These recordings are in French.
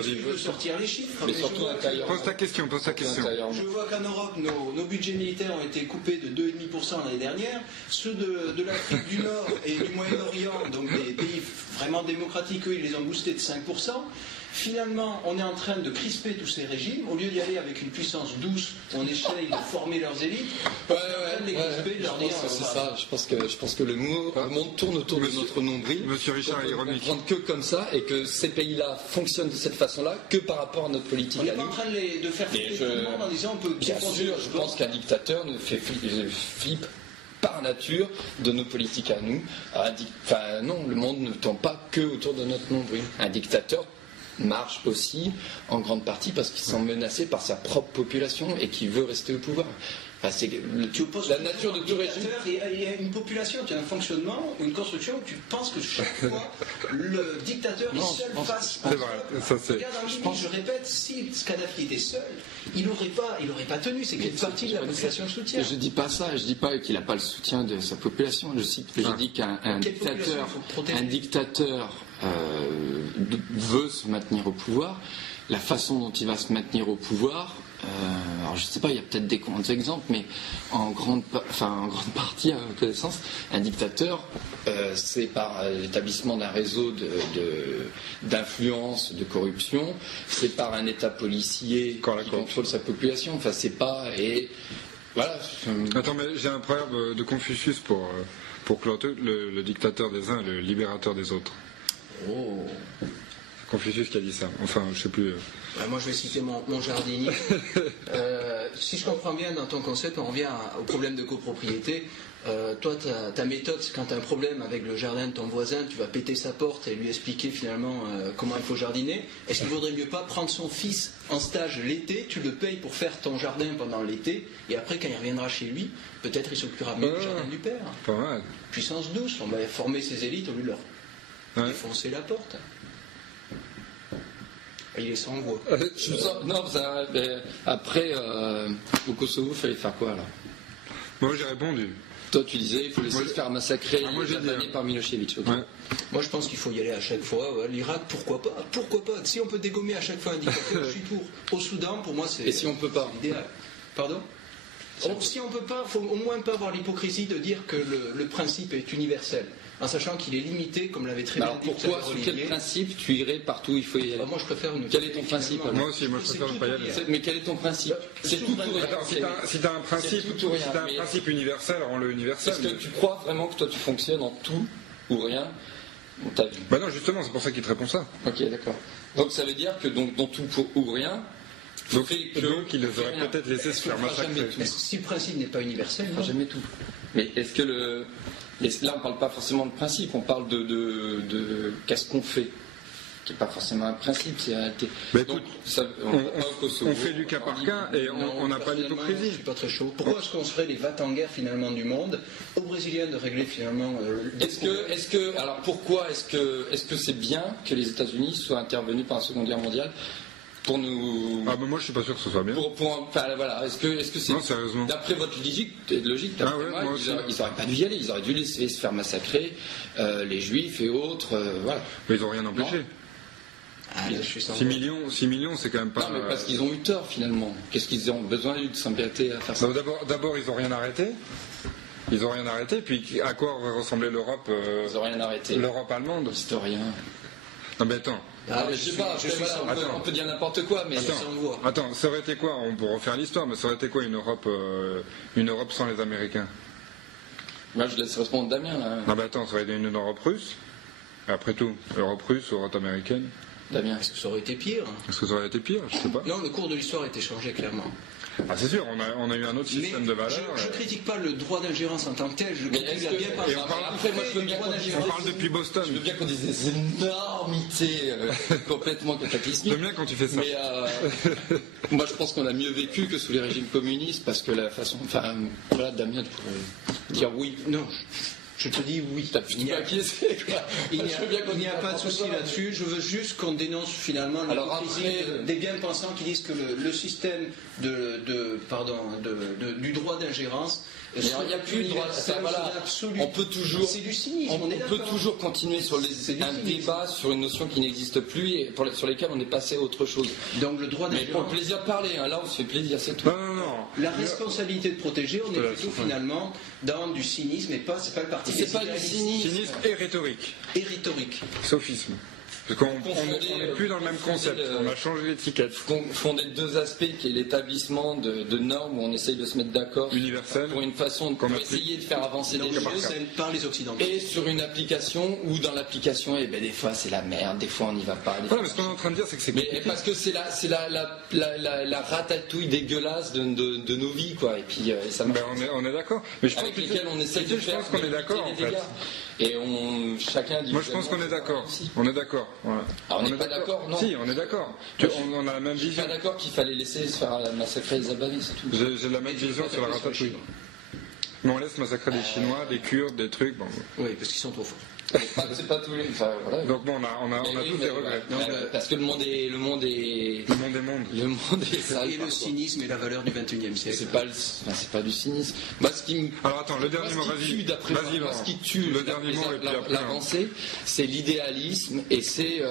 Je veux sortir les chiffres. Mais surtout intérieur. Pose ta question. Je vois qu'en Europe, nos budgets militaires ont été coupés de 2,5% l'année dernière. Ceux de l'Afrique du Nord et du Moyen-Orient, donc des pays vraiment démocratiques, eux, ils les ont boostés de 5%. Finalement, on est en train de crisper tous ces régimes. Au lieu d'y aller avec une puissance douce, on essaye de former leurs élites. C'est ça. Je pense que le monde tourne autour de notre nombril. Monsieur Richard est ironique. On ne comprend que comme ça et que ces pays-là fonctionnent de cette façon-là que par rapport à notre politique. On n'est pas en train de faire flipper tout le monde en disant on peut bien sûr, je pense qu'un dictateur ne fait flippe par nature de nos politiques à nous. Non, le monde ne tourne pas que autour de notre nombril. Un dictateur marche aussi en grande partie parce qu'il se sent menacé par sa propre population et qu'il veut rester au pouvoir. C'est la nature de tout régime. Il y a une population, tu as un fonctionnement, une construction où tu penses que chaque fois le dictateur est seul face à Regarde en Libye, je répète, si Kadhafi était seul, il n'aurait pas tenu, c'est qu'une partie de la population le soutient. Je dis pas ça, je dis pas qu'il n'a pas le soutien de sa population, je dis qu'un dictateur veut se maintenir au pouvoir. La façon dont il va se maintenir au pouvoir, alors je sais pas, il y a peut-être des contre-exemples, mais en grande partie, à ma connaissance, un dictateur, c'est par l'établissement d'un réseau d'influence, de corruption, c'est par un État policier qui contrôle sa population. Enfin, c'est pas voilà. Attends, mais j'ai un proverbe de Confucius pour clôturer, le dictateur des uns, le libérateur des autres. Oh. Confucius qui a dit ça. Enfin, je sais plus. Moi, je vais citer mon jardinier. Si je comprends bien dans ton concept, on revient au problème de copropriété. Toi, ta méthode, c'est quand tu as un problème avec le jardin de ton voisin, tu vas péter sa porte et lui expliquer finalement comment il faut jardiner. Est-ce qu'il ne vaudrait mieux pas prendre son fils en stage l'été, tu le payes pour faire ton jardin pendant l'été, et après, quand il reviendra chez lui, peut-être il s'occupera mieux du jardin du père. Pas mal. Puissance douce, on va former ses élites au lieu de leur défoncer la porte. Il est sans voix. Après, au Kosovo, il fallait faire quoi alors? Moi, j'ai répondu. Toi, tu disais, il faut laisser se faire massacrer par Milosevic. Okay. Ouais. Moi, je pense qu'il faut y aller à chaque fois. L'Irak, pourquoi pas? Si on peut dégommer à chaque fois un dictateur, je suis pour. Au Soudan, pour moi, c'est. Et si on peut pas? Idéal. Pardon? Si on peut pas, il faut au moins pas avoir l'hypocrisie de dire que le principe est universel, en sachant qu'il est limité, comme l'avait très bien dit. Pourquoi, sur quel principe tu irais partout où il faut y aller? Moi, je préfère une. Quel est ton principe? Moi aussi, je préfère ne pas y aller. Mais quel est ton principe? C'est tout ou rien. Si tu as un principe universel, rends-le universel. Est-ce que tu crois vraiment que toi tu fonctionnes en tout ou rien dans ta vie? Non, justement, c'est pour ça qu'il te répond ça. Ok, d'accord. Donc ça veut dire que dans tout ou rien. Donc il les aurait peut-être laissé se faire massacrer. Si le principe n'est pas universel, il ne fera jamais tout. Mais est-ce que là on ne parle pas forcément de principe, on parle de qu'est-ce qu'on fait, qui n'est pas forcément un principe, c'est la réalité. Donc, on fait du cas par cas et on n'a pas d'hypocrisie. Je suis pas très chaud. Pourquoi est-ce qu'on serait les va-t-en-guerre finalement du monde, aux Brésiliens de régler finalement pourquoi est-ce que c'est bien que les États-Unis soient intervenus pendant la Seconde Guerre mondiale? Pour nous. Ah, mais moi je suis pas sûr que ce soit bien. Voilà, est-ce que c'est. Non, sérieusement. D'après votre logique, ils n'auraient pas dû y aller, ils auraient dû laisser se faire massacrer les Juifs et autres, voilà. Mais ils n'ont rien empêché. 6 millions, c'est quand même pas. Non, mais parce qu'ils ont eu tort finalement. Qu'est-ce qu'ils ont besoin de s'embêter à faire ça? D'abord, ils n'ont rien arrêté. Puis à quoi aurait ressemblé l'Europe? Ils n'ont rien arrêté. L'Europe allemande. Historien. Non, mais attends. Je sais pas, on peut dire n'importe quoi, mais attends, ça aurait été quoi? On peut refaire l'histoire, mais ça aurait été quoi une Europe sans les Américains? Moi, je laisse répondre Damien là. Non, mais attends, ça aurait été une Europe russe. Après tout, Europe russe ou Europe américaine. Damien, est-ce que ça aurait été pire? Est-ce que ça aurait été pire? Je sais pas. Non, le cours de l'histoire a été changé clairement. Ah, c'est sûr, on a eu un autre système de valeurs. Je ne critique pas le droit d'ingérence en tant que tel, je le critique bien par on parle depuis Boston. Je veux bien qu'on dise des énormités complètement cataclysmiques. J'aime bien quand tu fais ça. Mais moi je pense qu'on a mieux vécu que sous les régimes communistes parce que la façon. Enfin, voilà, Damien, tu pourrais dire oui. Non. Je te dis oui. T'as plutôt pas acquiescé, quoi. Il n'y a pas de souci là-dessus. Je veux juste qu'on dénonce finalement l'hypocrisie des bien-pensants qui disent que le système du droit d'ingérence. Il n'y a plus de droit. On peut toujours. C'est du cynisme. On peut toujours continuer sur un débat sur une notion qui n'existe plus et sur lesquelles on est passé à autre chose. Donc le droit d'ingérence. Mais pour le plaisir de parler, hein, là on se fait plaisir, c'est tout. Non. La responsabilité de protéger, on est plutôt finalement dans du cynisme et c'est pas le parti. C'est pas du cynisme. Cynisme et rhétorique. Et rhétorique. Sophisme. Parce qu'on n'est plus dans le même concept, on a changé l'étiquette. Fonder deux aspects qui est l'établissement de normes où on essaye de se mettre d'accord universel pour une façon pour essayer de faire avancer des choses par les Occidentaux. Et sur une application où dans l'application, des fois c'est la merde, des fois on n'y va pas. Voilà, mais ce qu'on est en train de dire, c'est que c'est compliqué. Mais parce que c'est la ratatouille dégueulasse de nos vies, quoi. Et puis ça marche. On est d'accord. Mais je pense avec lesquels on essaye de faire. Je pense qu'on est d'accord en fait. Et chacun dit. Moi je pense qu'on est d'accord. On est d'accord. Voilà. Alors, on n'est pas d'accord, non. Si, on est d'accord. On a la même vision. Je suis pas d'accord qu'il fallait laisser se faire massacrer les Albanais, c'est tout. J'ai la même vision sur la ratatouille. Mais on laisse massacrer des Chinois, des Kurdes, des trucs. Bon. Oui, parce qu'ils sont trop forts. C'est pas tous les. Enfin, voilà. Donc bon, on a tous des regrets. Parce que le monde est sale. Et le cynisme est la valeur du XXIe siècle. C'est pas du cynisme. Moi, alors attends, le dernier mot, vas-y. Ce qui tue le dernier mot et puis après l'avancée, c'est l'idéalisme et c'est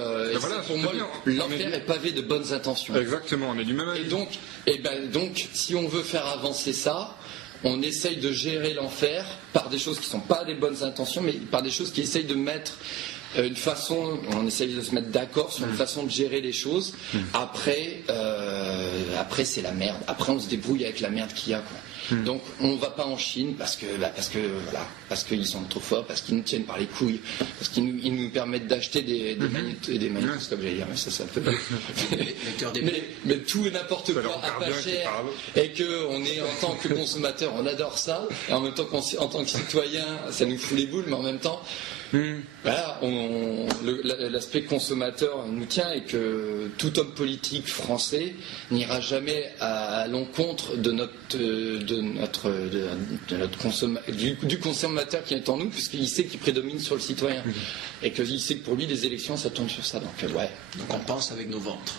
pour moi l'enfer est pavé de bonnes intentions. Exactement, on est du même avis. Et donc, si on veut faire avancer ça, on essaye de gérer l'enfer par des choses qui ne sont pas des bonnes intentions, mais par des choses qui essayent de mettre une façon, on essaye de se mettre d'accord sur une façon de gérer les choses. Après c'est la merde. Après, on se débrouille avec la merde qu'il y a, quoi. Donc on va pas en Chine parce qu'ils sont trop forts, parce qu'ils nous tiennent par les couilles, parce qu'ils nous permettent d'acheter des magnétos, comme j'allais dire, mais ça fait pas. mais tout et n'importe quoi à pas cher, et que on est en tant que consommateur, on adore ça, et en même temps en tant que citoyen, ça nous fout les boules, mais en même temps. Voilà, l'aspect consommateur nous tient et que tout homme politique français n'ira jamais à l'encontre du consommateur qui est en nous, puisqu'il sait qu'il prédomine sur le citoyen et qu'il sait que pour lui les élections ça tourne sur ça. Donc on pense avec nos ventres.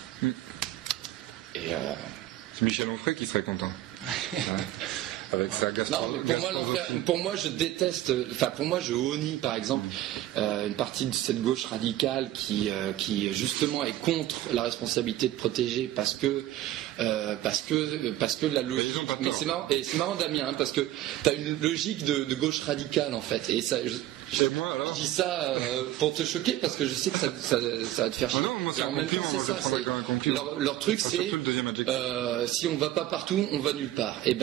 C'est Michel Onfray qui serait content. Avec sa pour moi, je déteste. Enfin, pour moi, je honnie, par exemple, une partie de cette gauche radicale qui justement est contre la responsabilité de protéger parce que la logique. Mais c'est marrant, Damien, hein, parce que tu as une logique de gauche radicale en fait, et ça. Chez moi, alors. Je dis ça pour te choquer parce que je sais que ça va te faire chier. Non, moi c'est un compliment, moi je prendrais comme un compliment. Leur truc, c'est si on va pas partout, on va nulle part. Et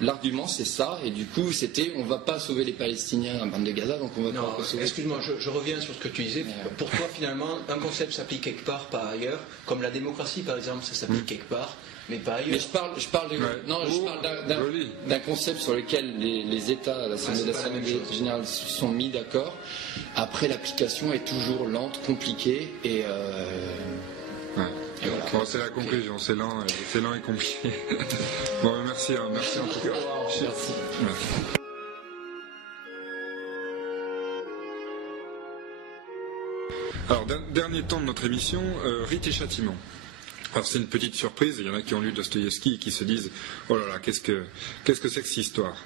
l'argument c'est ça, et du coup on va pas sauver les Palestiniens à bande de Gaza, donc on va pas sauver. Excuse-moi, je reviens sur ce que tu disais. Pour toi finalement, un concept s'applique quelque part, pas ailleurs. Comme la démocratie par exemple, ça s'applique quelque part, mais pas ailleurs. Mais je parle d'un concept sur lequel les États, l'Assemblée générale se sont mis d'accord. Après, l'application est toujours lente, compliquée et. Voilà. Bon, c'est la conclusion, c'est lent et compliqué. Bon, merci en tout cas. Merci. Alors, dernier temps de notre émission, Rite et châtiment. Alors c'est une petite surprise, il y en a qui ont lu Dostoïevski et qui se disent oh là là, qu'est-ce que c'est que cette histoire.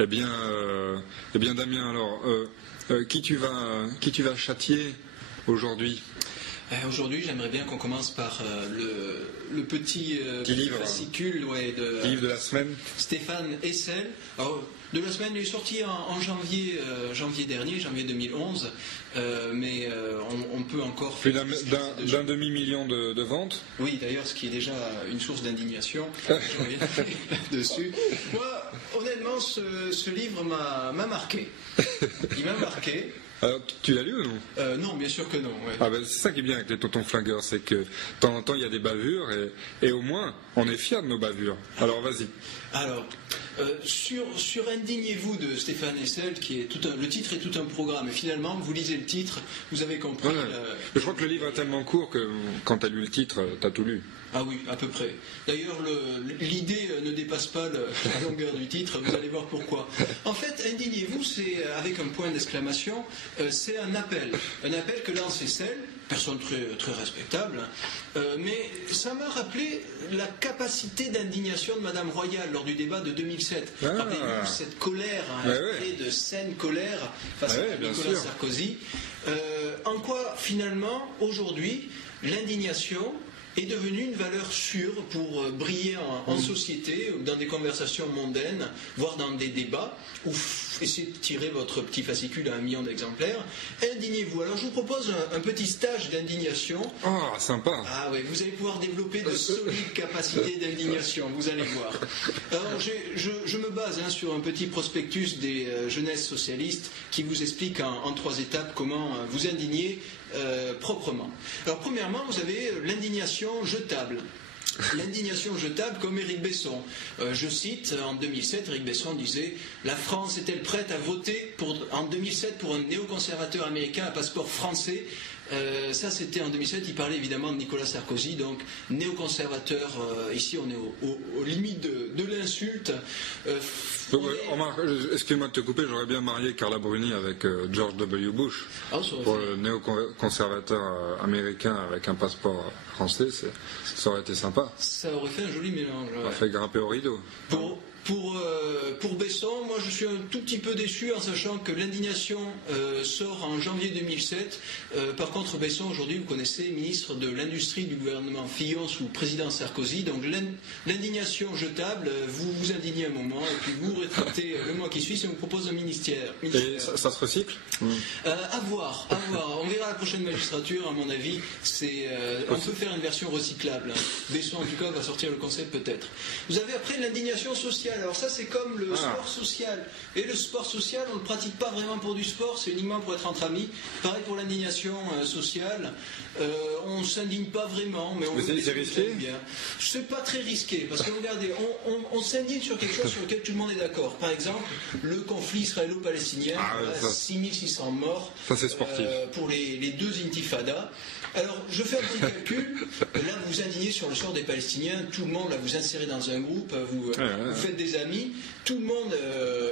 Eh bien Damien, alors qui tu vas châtier aujourd'hui? Aujourd'hui, j'aimerais bien qu'on commence par le petit fascicule de livre de la semaine. Stéphane Hessel. Alors, de la semaine, il est sorti en janvier dernier, janvier 2011, mais on peut encore... Plus d'un demi-million de ventes. Oui, d'ailleurs, ce qui est déjà une source d'indignation. Je reviendrai là-dessus. Moi, honnêtement, ce livre m'a marqué. Il m'a marqué. Alors, tu l'as lu ou non? Non, bien sûr que non. Ouais. Ah ben, c'est ça qui est bien avec les tontons flingueurs, c'est que de temps en temps il y a des bavures et au moins on est fiers de nos bavures. Alors vas-y. Alors, sur Indignez-vous de Stéphane Hessel, qui est le titre est tout un programme, et finalement, vous lisez le titre, vous avez compris. Ouais. Je crois que le livre est tellement court que quand tu as lu le titre, tu as tout lu. Ah oui, à peu près. D'ailleurs, l'idée ne dépasse pas la longueur du titre, vous allez voir pourquoi. En fait, Indignez-vous, c'est avec un point d'exclamation, c'est un appel que lance Hessel, personne très respectable, mais ça m'a rappelé la capacité d'indignation de Madame Royal lors du débat de 2007. Rappelez-vous cette colère, de saine colère face à Nicolas Sarkozy. En quoi, finalement, aujourd'hui, l'indignation est devenue une valeur sûre pour briller en société, dans des conversations mondaines, voire dans des débats, ou essayez de tirer votre petit fascicule à 1 million d'exemplaires. Indignez-vous. Alors je vous propose un petit stage d'indignation. Oh, sympa. Ah oui, vous allez pouvoir développer de solides capacités d'indignation, vous allez voir. Alors je me base sur un petit prospectus des jeunesses socialistes qui vous explique en 3 étapes comment vous indigner proprement. Alors premièrement, vous avez l'indignation jetable. L'indignation jetable comme Éric Besson. Je cite, en 2007, Éric Besson disait « La France est-elle prête à voter en 2007 pour un néoconservateur américain à passeport français ?» Ça c'était en 2007, il parlait évidemment de Nicolas Sarkozy, donc néoconservateur, ici on est aux limites de l'insulte. Excuse-moi de te couper, j'aurais bien marié Carla Bruni avec George W. Bush. Pour le néoconservateur américain avec un passeport français, ça aurait été sympa. Ça aurait fait un joli mélange. Ça aurait fait grimper au rideau. Pour Besson, moi je suis un tout petit peu déçu en sachant que l'indignation sort en janvier 2007. Par contre, Besson, aujourd'hui, vous connaissez, ministre de l'Industrie du gouvernement Fillon sous président Sarkozy. Donc l'indignation jetable, vous vous indignez un moment et puis vous rétractez le mois qui suit et on vous propose un ministère. Et ça se recycle À voir. On verra la prochaine magistrature, à mon avis. On peut faire une version recyclable. Besson, en tout cas, va sortir le concept peut-être. Vous avez après l'indignation sociale. Alors ça c'est comme le sport social. Et le sport social, on ne le pratique pas vraiment pour du sport, c'est uniquement pour être entre amis. Pareil pour l'indignation sociale. On ne s'indigne pas vraiment, mais c'est risqué bien. C'est pas très risqué, parce que regardez, on s'indigne sur quelque chose sur lequel tout le monde est d'accord. Par exemple, le conflit israélo-palestinien, 6600 morts. Ça c'est sportif. Pour les 2 intifadas. Alors, je fais un petit calcul. Là, vous vous indignez sur le sort des Palestiniens. Tout le monde, là, vous insérez dans un groupe, vous faites des amis. Tout le monde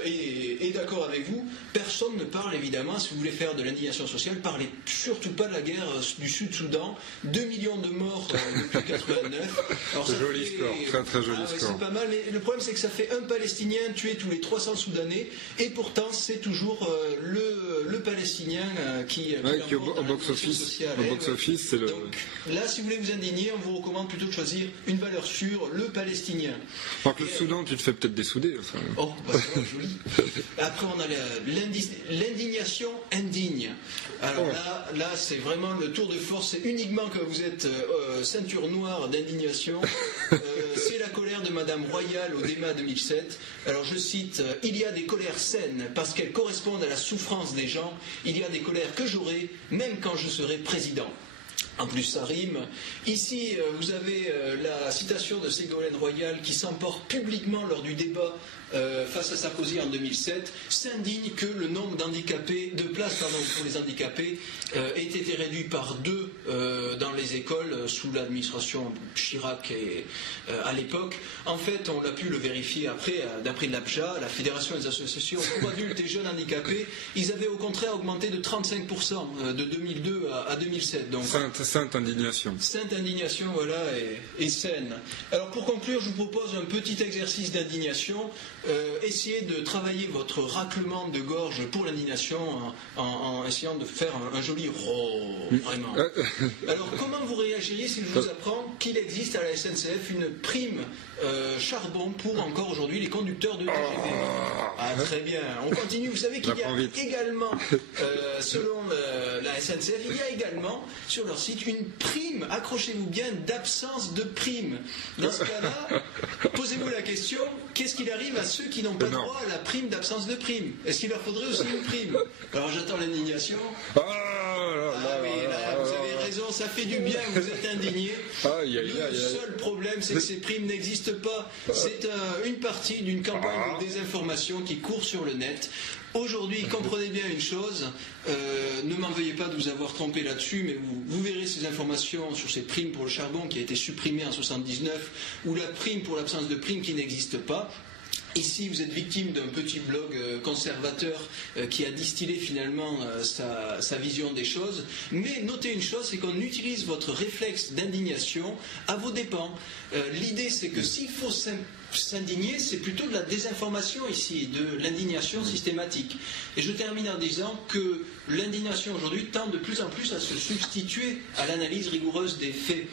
est d'accord avec vous. Personne ne parle, évidemment, si vous voulez faire de l'indignation sociale, parlez surtout pas de la guerre du Sud-Soudan. 2 millions de morts depuis 89. Alors, joli score, très joli score. C'est pas mal, mais le problème, c'est que ça fait un Palestinien tué tous les 300 Soudanais. Et pourtant, c'est toujours le Palestinien qui est au box-office. C'est le... Donc là, si vous voulez vous indigner, on vous recommande plutôt de choisir une valeur sûre, le palestinien. Alors que le Soudan, tu te fais peut-être dessouder. Enfin. Oh, bah, c'est joli. Après, on a l'indignation indigne. Alors là, c'est vraiment le tour de force. C'est uniquement que vous êtes ceinture noire d'indignation. C'est la colère de Madame Royal au débat 2007. Alors je cite, il y a des colères saines parce qu'elles correspondent à la souffrance des gens. Il y a des colères que j'aurai, même quand je serai président. En plus, ça rime. Ici, vous avez la citation de Ségolène Royal qui s'emporte publiquement lors du débat face à Sarkozy en 2007, s'indigne que le nombre de places pour les handicapés ait été réduit par 2 dans les écoles sous l'administration Chirac à l'époque. En fait, on a pu le vérifier après, d'après l'APJA, la Fédération des associations pour adultes et jeunes handicapés, ils avaient au contraire augmenté de 35% de 2002 à 2007. Donc, sainte indignation. Sainte indignation, voilà, et saine. Alors pour conclure, je vous propose un petit exercice d'indignation. Essayez de travailler votre raclement de gorge pour l'indignation en essayant de faire un joli vraiment. Alors comment vous réagiriez si je vous apprends qu'il existe à la SNCF une prime charbon pour encore aujourd'hui les conducteurs de TGV? Ah, très bien, on continue. Vous savez qu'il y a également, selon la SNCF, il y a également sur leur site cite, une prime, accrochez-vous bien, d'absence de prime. Dans ce cas-là, posez-vous la question, qu'est-ce qu'il arrive à ceux qui n'ont pas droit à la prime d'absence de prime? Est-ce qu'il leur faudrait aussi une prime? Alors j'attends l'indignation. Oui, là, vous avez raison, ça fait du bien, vous êtes indigné. Le seul problème, c'est que ces primes n'existent pas. C'est une partie d'une campagne de désinformation qui court sur le net. Aujourd'hui, comprenez bien une chose, ne m'en veuillez pas de vous avoir trompé là-dessus, mais vous verrez ces informations sur ces primes pour le charbon qui a été supprimée en 79, ou la prime pour l'absence de prime qui n'existe pas. Ici, vous êtes victime d'un petit blog conservateur qui a distillé finalement sa vision des choses. Mais notez une chose, c'est qu'on utilise votre réflexe d'indignation à vos dépens. L'idée, c'est que s'il faut s'indigner, c'est plutôt de la désinformation ici, de l'indignation systématique. Et je termine en disant que l'indignation aujourd'hui tend de plus en plus à se substituer à l'analyse rigoureuse des faits.